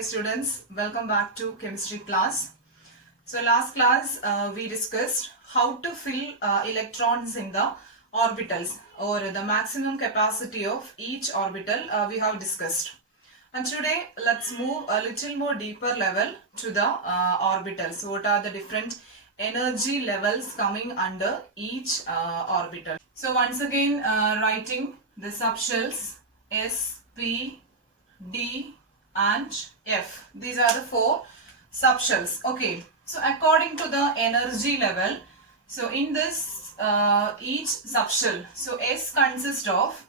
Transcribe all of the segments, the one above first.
dear students, welcome back to chemistry class. So last class we discussed how to fill electrons in the orbitals or the maximum capacity of each orbital we have discussed. And today let's move a little more deeper level to the orbitals. What are the different energy levels coming under each orbital? So once again writing the subshells S, P, D and F. These are the four subshells. Okay. So according to the energy level, so in this each subshell, so S consists of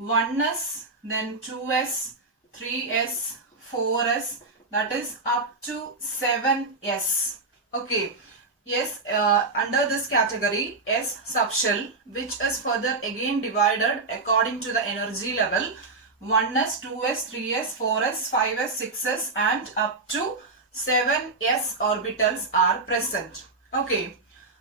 1s, then 2s, 3s, 4s, that is up to 7s. Okay. Yes, under this category S subshell, which is further again divided according to the energy level, 1s, 2s, 3s, 4s, 5s, 6s and up to 7s orbitals are present. Okay.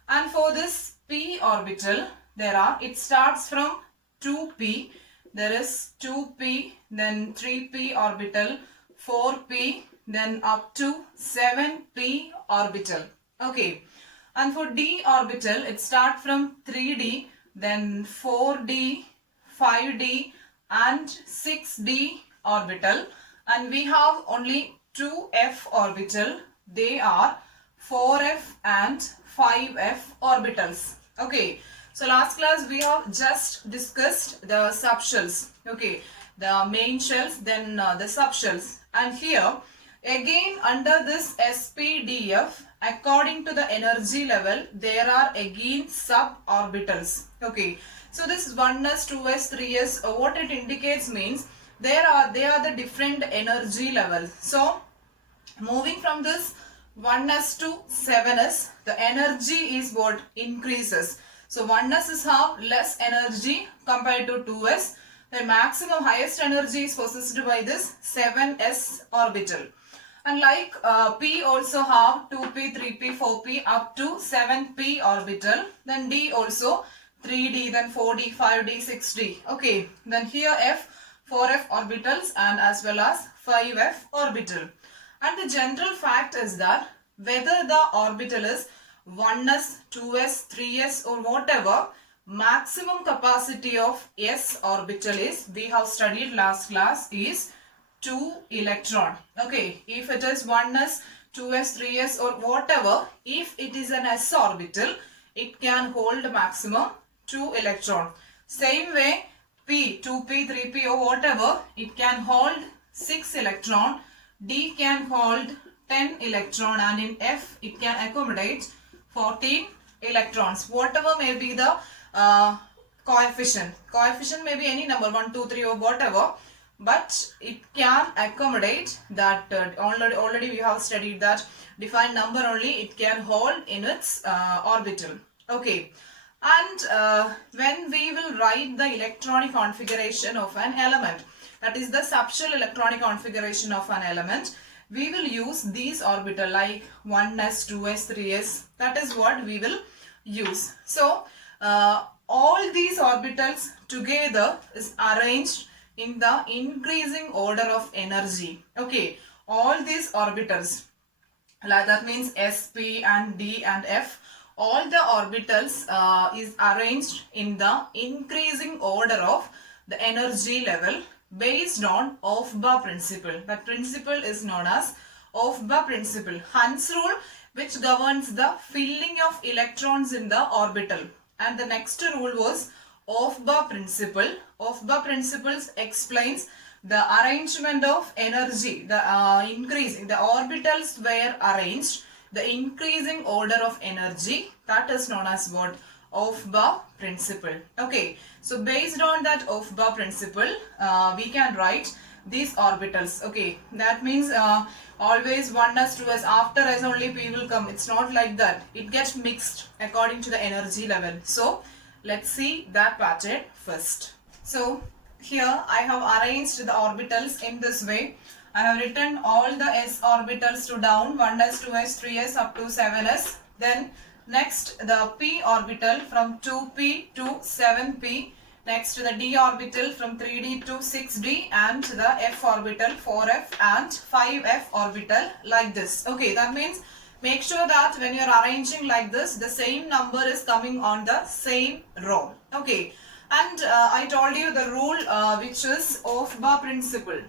And for this p orbital, it starts from 2p. There is 2p, then 3p orbital, 4p, then up to 7p orbital. Okay. And for d orbital, it starts from 3d, then 4d, 5d and 6d orbital. And we have only 2f orbital. They are 4f and 5f orbitals. Okay. So last class we have just discussed the subshells. Okay. The main shells, then the subshells. And here again under this SPDF, according to the energy level, there are again suborbitals. Okay. So this 1s, 2s, 3s, what it indicates means they are the different energy levels. So moving from this 1s to 7s, the energy is what increases. So 1s is have less energy compared to 2s. The maximum highest energy is possessed by this 7s orbital. And like P also have 2p, 3p, 4p up to 7p orbital. Then D also 3d, then 4d, 5d, 6d. Okay. Then here F, 4f orbitals and as well as 5f orbital. And the general fact is that whether the orbital is 1s, 2s, 3s or whatever, maximum capacity of s orbital is, we have studied last class, is 2 electron. Okay, if it is 1s, 2s, 3s or whatever, if it is an s orbital, it can hold maximum 2 electron. Same way P, 2p, 3p or whatever, it can hold 6 electron. D can hold 10 electron and in F it can accommodate 14 electrons. Whatever may be the coefficient. Coefficient may be any number 1, 2, 3 or whatever. But it can accommodate that already we have studied that defined number only it can hold in its orbital. Okay. And when we will write the electronic configuration of an element, that is the subshell electronic configuration of an element, we will use these orbital like 1s, 2s, 3s. That is what we will use. So all these orbitals together is arranged in the increasing order of energy. Okay, all these orbitals, like that means S, P and D and F, all the orbitals is arranged in the increasing order of the energy level based on Aufbau principle. That principle is known as Aufbau principle, Hund's rule, which governs the filling of electrons in the orbital. And the next rule was Aufbau principle. Aufbau principles explains the arrangement of energy, the increasing, the orbitals were arranged, the increasing order of energy, that is known as what? Aufbau principle. Okay, so based on that Aufbau principle, we can write these orbitals. Okay, that means always 1s, 2s, after s only p will come. It's not like that. It gets mixed according to the energy level. So let's see that pattern first. So here I have arranged the orbitals in this way. I have written all the s orbitals to down 1s, 2s, 3s up to 7s. Then next the p orbital from 2p to 7p Next the d orbital from 3d to 6d, and the f orbital 4f and 5f orbital like this. Okay, that means make sure that when you are arranging like this, the same number is coming on the same row. Okay, and I told you the rule which is Aufbau principle.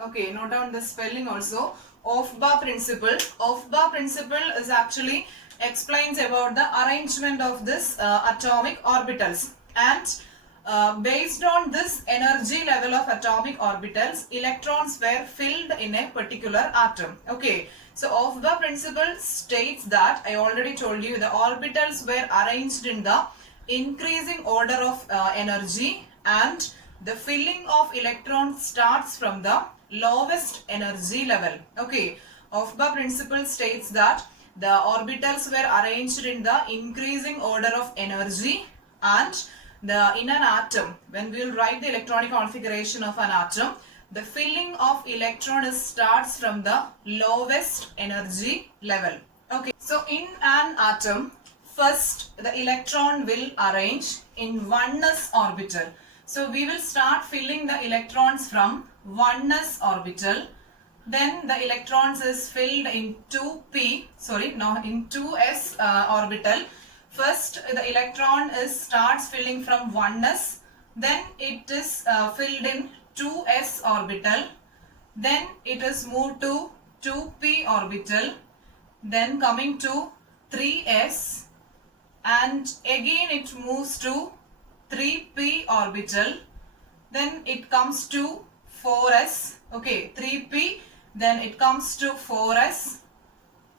Okay, note down the spelling also. Aufbau principle. Aufbau principle is actually explains about the arrangement of this atomic orbitals, and based on this energy level of atomic orbitals, electrons were filled in a particular atom. Okay, so Aufbau principle states that, I already told you, the orbitals were arranged in the increasing order of energy, and the filling of electrons starts from the lowest energy level. Okay, Aufbau principle states that the orbitals were arranged in the increasing order of energy, and in an atom, when we will write the electronic configuration of an atom, the filling of electron starts from the lowest energy level. Okay, so in an atom, first the electron will arrange in oneness orbital. So we will start filling the electrons from oneness orbital. Then the electrons is filled in 2s orbital. First the electron starts filling from oneness, then it is filled in 2s orbital, then it is moved to 2p orbital, then coming to 3s, and again it moves to 3p orbital, then it comes to 4s. Okay, 3p, then it comes to 4s,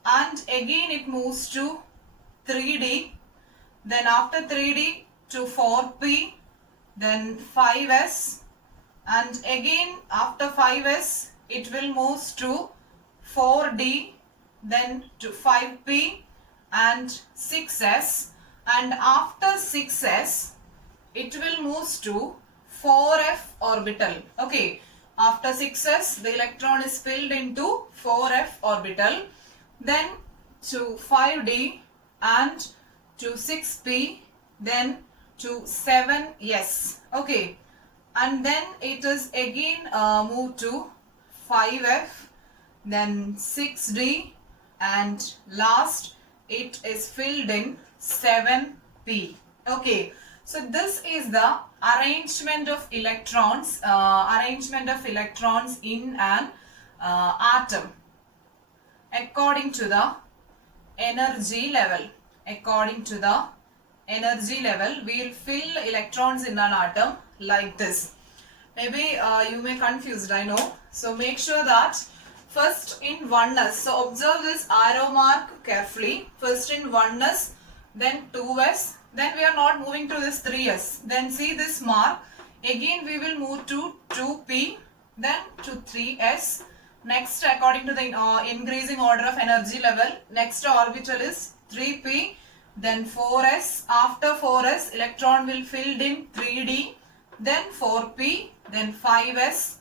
and again it moves to 3d, then after 3d to 4p, then 5s, and again after 5s it will move to 4d, then to 5p and 6s, and after 6s it will move to 4f orbital. Okay, after 6s the electron is filled into 4f orbital, then to 5d and to 6p, then to 7s. Okay, and then it is again moved to 5f, then 6d, and last it is filled in 7p. Okay, so this is the arrangement of electrons, in an atom according to the energy level. According to the energy level, we will fill electrons in an atom like this. Maybe you may confused, I know. So make sure that first in oneness. So observe this arrow mark carefully. First in oneness, then 2s, then we are not moving to this 3s. Then see this mark. Again we will move to 2p, then to 3s. Next, according to the increasing order of energy level, next orbital is 3p, then 4s. After 4s, electron will filled in 3d, then 4p, then 5s,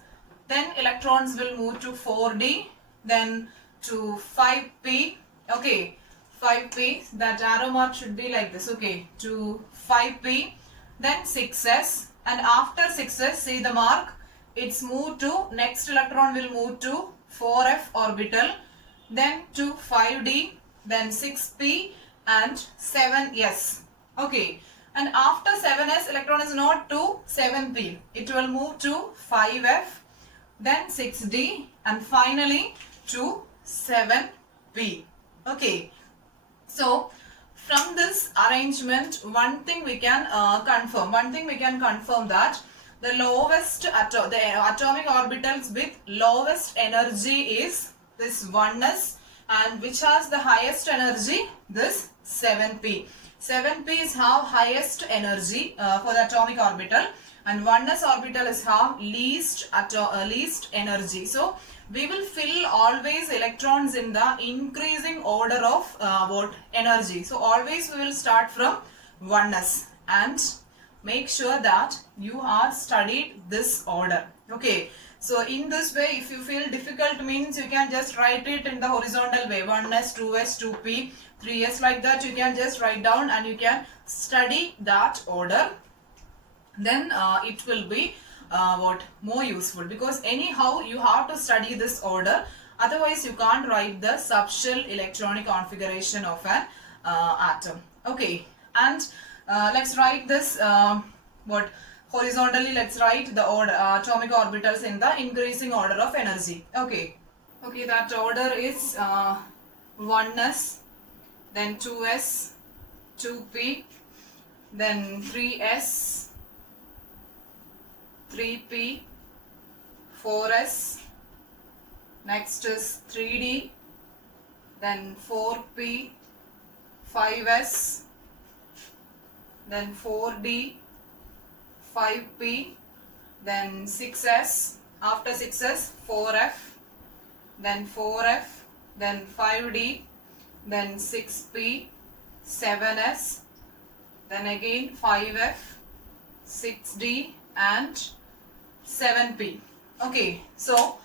then electrons will move to 4d, then to 5p. Okay, 5p, that arrow mark should be like this. Okay, to 5p, then 6s, and after 6s, see the mark, it's moved to, next electron will move to 4f orbital, then to 5d, then 6p and 7s. Okay, and after 7s, electron is not to 7p, it will move to 5f, then 6d, and finally to 7p. Okay, so from this arrangement, one thing we can confirm that the lowest the atomic orbitals with lowest energy is this oneness, and which has the highest energy, this 7p. 7p is have highest energy for the atomic orbital, and oneness orbital is have least energy. So we will fill always electrons in the increasing order of energy. So always we will start from oneness, and make sure that you are studied this order. Okay, So in this way, if you feel difficult means, you can just write it in the horizontal way, 1s, 2s, 2p, 3s, like that you can just write down and you can study that order. Then it will be more useful, because anyhow you have to study this order, otherwise you can't write the subshell electronic configuration of an atom. Okay, and let's write this horizontally. Let's write the order, atomic orbitals in the increasing order of energy. Okay, that order is 1s, then 2s, 2p, then 3s, 3p, 4s, next is 3d, then 4p, 5s, then 4d, 5p, then 6s, after 6s 4f, then 4f, then 5d, then 6p, 7s, then again 5f, 6d and 7p. Okay, so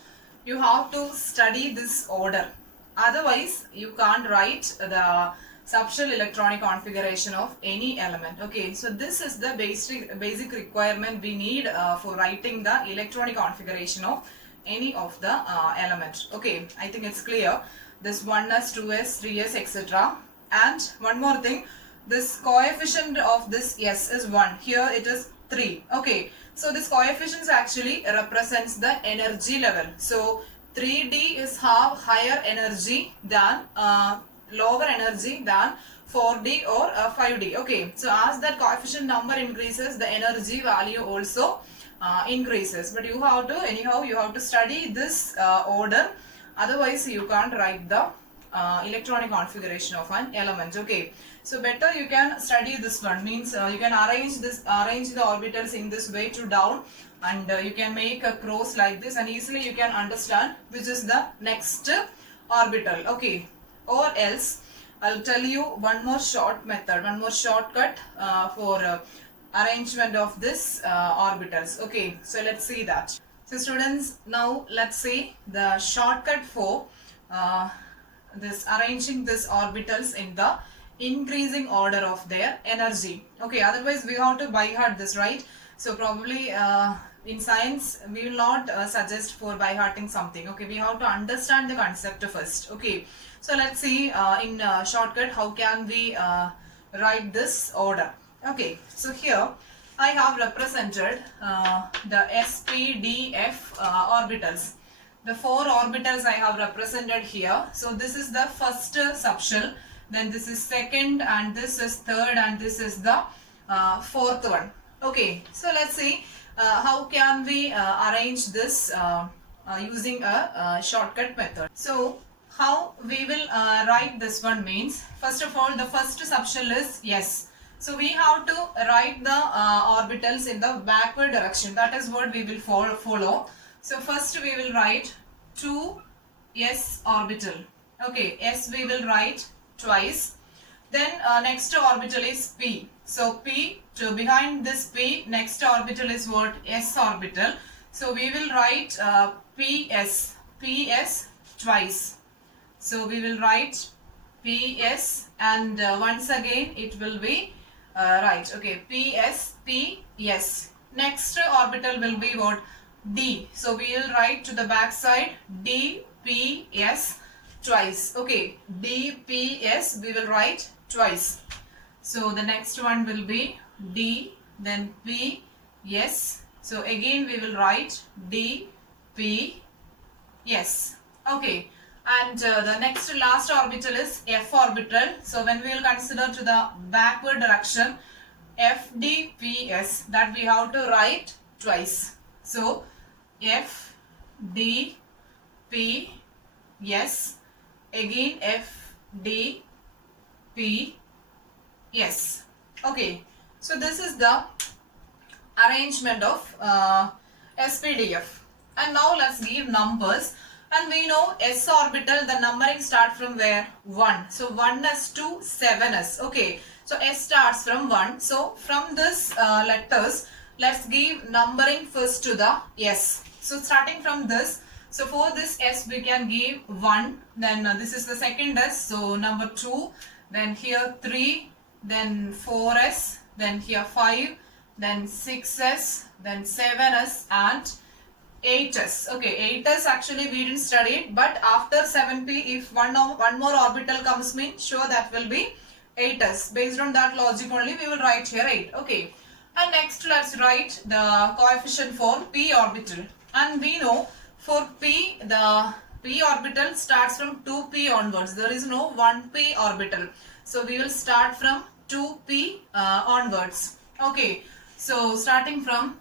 you have to study this order, otherwise you can't write the subshell electronic configuration of any element. Okay, so this is the basic requirement we need for writing the electronic configuration of any of the element. Okay, I think it's clear. This 1s, 2s, 3s, etc. And one more thing, this coefficient of this s is 1. Here it is 3. Okay, so this coefficient actually represents the energy level. So 3D is have higher energy than lower energy than 4D or 5D. Okay, so as that coefficient number increases, the energy value also increases. But you have to, anyhow, you have to study this order, otherwise you can't write the electronic configuration of an element. Okay, so better you can study this one, means you can arrange the orbitals in this way to down, and you can make a cross like this, and easily you can understand which is the next orbital. Okay, or else I'll tell you one more short method, one more shortcut for arrangement of this orbitals. Okay, so let's see that. So students, now let's see the shortcut for this arranging this orbitals in the increasing order of their energy. Okay, otherwise we have to by heart this, right? So probably in science we will not suggest for by hearting something. Okay, we have to understand the concept first. Okay, so let's see in shortcut how can we write this order. Okay, so here I have represented the s, p, d, f orbitals. The 4 orbitals I have represented here. So this is the first subshell, then this is second, and this is third, and this is the fourth one. Okay, so let's see how can we arrange this using a shortcut method. So how we will write this one means, first of all the first subshell is s. So we have to write the orbitals in the backward direction. That is what we will follow. So first we will write 2s orbital. Okay, s we will write twice. Then next orbital is p. So p, to behind this p, next orbital is what? S orbital. So we will write ps twice. So we will write ps, and once again it will be right. Okay, ps. Next orbital will be what? D. So we will write to the back side dps twice. Okay, dps we will write twice. So the next one will be d, then p, s. So again we will write d, p, s. Okay, and the next last orbital is f orbital. So when we will consider to the backward direction, f, d, p, s, that we have to write twice. So f, d, p, s, again f, d, p, s. Okay, so this is the arrangement of SPDF. And now let's give numbers. And we know s orbital, the numbering start from where? 1. So 1s to 7s. Okay, so s starts from 1. So from this letters, let's give numbering first to the s. So starting from this, so for this s we can give 1, then this is the second s, so number 2, then here 3, then 4s, then here 5, then 6s, then 7s and 8s. Okay, 8s actually we didn't study it, but after 7p if one more orbital comes, means sure that will be 8s. Based on that logic only we will write here 8. Okay, and next let's write the coefficient for p orbital. And we know for p, the p orbital starts from 2p onwards. There is no 1p orbital. So we will start from 2p onwards. Okay, so starting from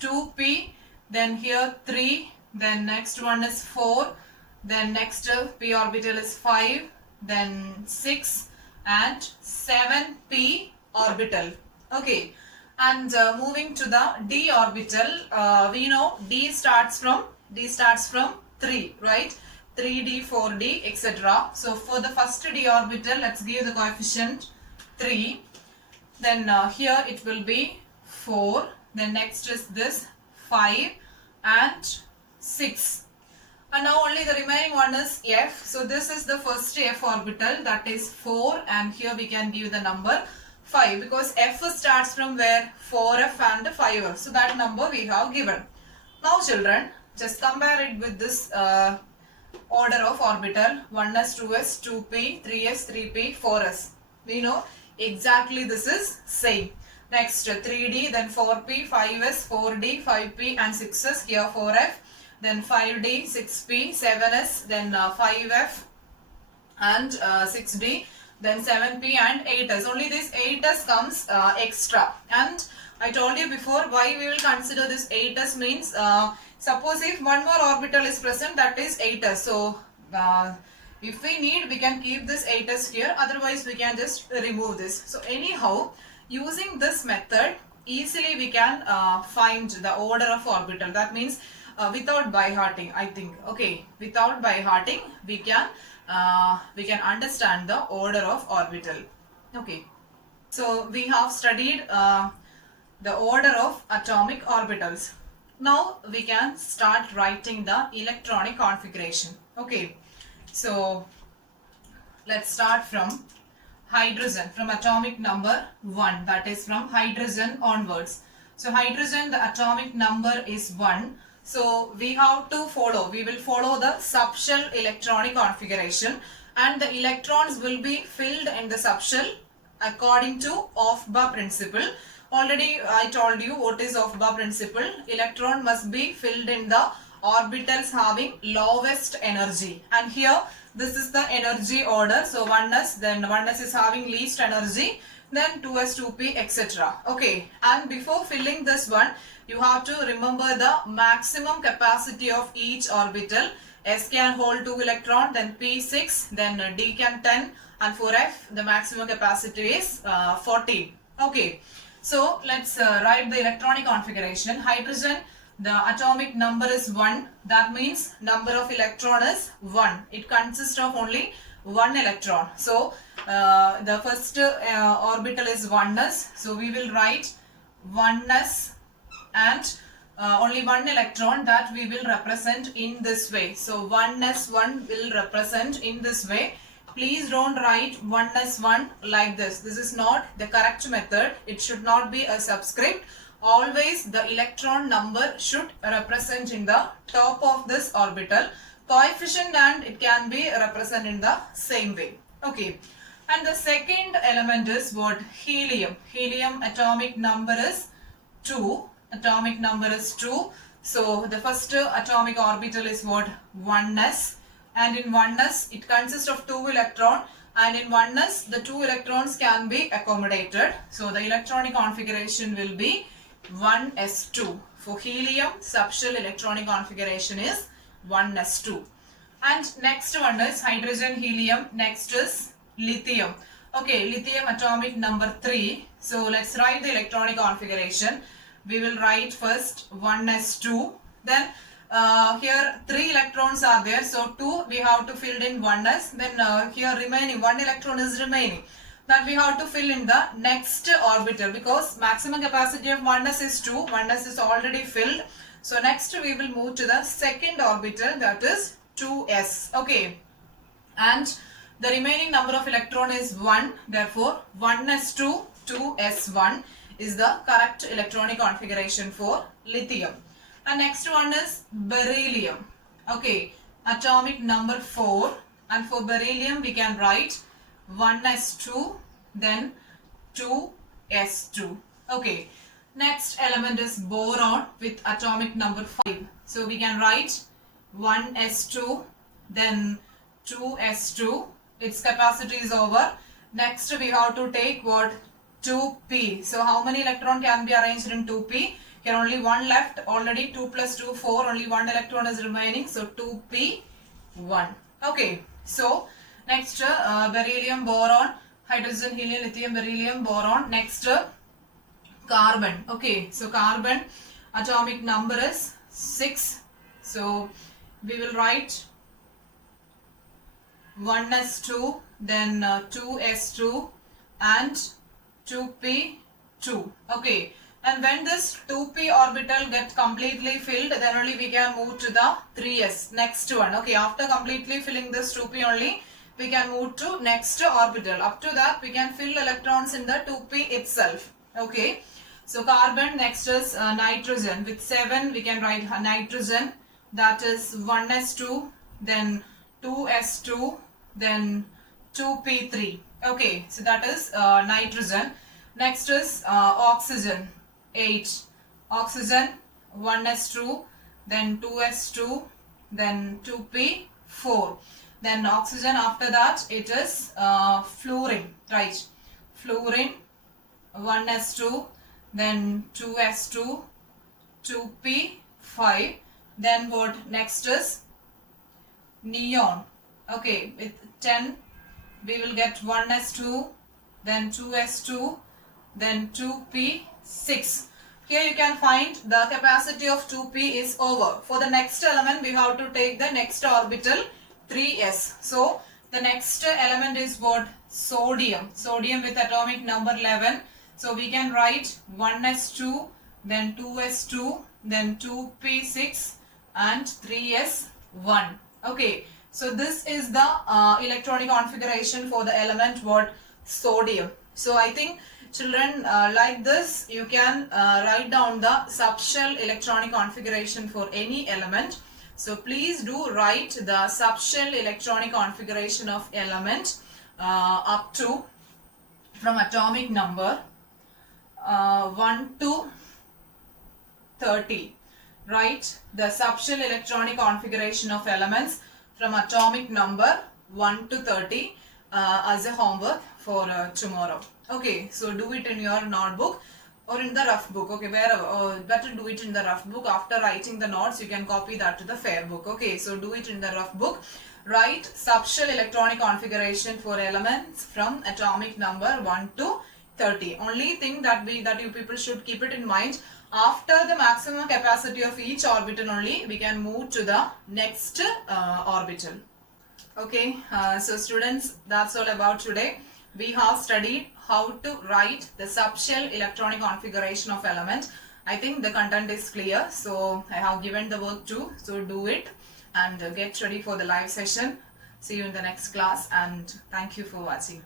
2p, then here 3, then next one is 4, then next p orbital is 5, then 6 and 7p orbital. Okay, and moving to the d orbital, we know d starts from 3, right? 3d, 4d, etc. So for the first d orbital, let's give the coefficient 3. Then here it will be 4. Then next is this 5 and 6. And now only the remaining one is f. So this is the first f orbital, that is 4, and here we can give the number 5 because f starts from where? 4f and 5f. So that number we have given. Now children, just compare it with this order of orbital 1s, 2s, 2p, 3s, 3p, 4s. We know exactly this is same. Next 3d, then 4p, 5s, 4d, 5p and 6s, here 4f, then 5d, 6p, 7s, then 5f and 6d, then 7p and 8s. Only this 8s comes extra. And I told you before why we will consider this 8s means suppose if one more orbital is present, that is 8s. So if we need, we can keep this 8s here, otherwise we can just remove this. So anyhow, using this method easily we can find the order of orbital. That means without by hearting, I think. Okay, without by hearting we can understand the order of orbital. Okay, so we have studied the order of atomic orbitals. Now we can start writing the electronic configuration. Okay, so let's start from hydrogen, from atomic number 1, that is from hydrogen onwards. So hydrogen, the atomic number is 1. So we have to follow, we will follow the subshell electronic configuration, and the electrons will be filled in the subshell according to Aufbau principle. Already I told you what is Aufbau principle. Electron must be filled in the orbitals having lowest energy, and here this is the energy order. So 1s, then 1s is having least energy, then 2s, 2p, etc. Okay, and before filling this one, you have to remember the maximum capacity of each orbital. S can hold 2 electron, then p 6, then d can 10, and for f the maximum capacity is 14. Okay, so let's write the electronic configuration. Hydrogen, the atomic number is 1. That means number of electron is 1. It consists of only 1 electron. So the first orbital is 1s. So we will write 1s and only 1 electron, that we will represent in this way. So 1s1 will represent in this way. Please don't write 1s1 like this. This is not the correct method. It should not be a subscript. Always the electron number should represent in the top of this orbital. Coefficient and it can be represented in the same way. Okay. And the second element is what? Helium. Helium atomic number is 2. Atomic number is 2. So the first atomic orbital is what? 1s. And in 1s it consists of 2 electrons. And in 1s the 2 electrons can be accommodated. So the electronic configuration will be 1s2. For helium, subshell electronic configuration is 1s2. And next one is hydrogen, helium. Next is lithium. Okay, lithium atomic number 3. So let's write the electronic configuration. We will write first 1s2. Then here 3 electrons are there. So 2 we have to fill in 1s. Then here remaining 1 electron is remaining. That we have to fill in the next orbital, because maximum capacity of 1s is 2. 1s is already filled. So next we will move to the second orbital, that is 2s. Okay, and the remaining number of electron is 1. Therefore 1s2 2s1 is the correct electronic configuration for lithium. And next one is beryllium. Okay, atomic number 4, and for beryllium we can write 1s2 then 2s2. Okay, next element is boron with atomic number 5. So we can write 1s2 then 2s2. Its capacity is over. Next we have to take what? 2p. So how many electron can be arranged in 2p? Here only one left. Already 2 plus 2 4. Only one electron is remaining. So 2p 1. Okay. So next beryllium, boron, hydrogen, helium, lithium, beryllium, boron. Next carbon. Okay. So carbon atomic number is 6. So we will write 1s2 then 2s2 and 2p2. Okay, and when this 2p orbital gets completely filled, then only we can move to the 3s, next one. Okay, after completely filling this 2p only, we can move to next orbital. Up to that we can fill electrons in the 2p itself. Okay, so carbon, next is nitrogen. With 7 we can write nitrogen, that is 1s2 then 2s2 then 2p3. Okay, so that is nitrogen. Next is oxygen, 8. Oxygen, 1s2 then 2s2 then 2p4. Then oxygen, after that it is fluorine, right? Fluorine, 1s2 then 2s2 2p5. Then what? Next is neon. Okay, with 10 we will get 1s2 then 2s2 then 2p6. Here you can find the capacity of 2p is over. For the next element we have to take the next orbital 3s. So the next element is what? Sodium. Sodium with atomic number 11. So we can write 1s2 then 2s2 then 2p6 and 3s1. Okay, so this is the electronic configuration for the element what? Sodium. So I think children, like this you can write down the subshell electronic configuration for any element. So please do write the subshell electronic configuration of element up to from atomic number 1 to 30. Write the subshell electronic configuration of elements from atomic number 1 to 30 as a homework for tomorrow. Okay, so do it in your notebook or in the rough book. Okay, wherever, better do it in the rough book. After writing the notes you can copy that to the fair book. Okay, so do it in the rough book. Write subshell electronic configuration for elements from atomic number 1 to 30. Only thing that you people should keep it in mind, after the maximum capacity of each orbital only we can move to the next orbital. Okay, so students, that's all about today. We have studied how to write the subshell electronic configuration of element. I think the content is clear, so I have given the work too, so do it and get ready for the live session. See you in the next class and thank you for watching.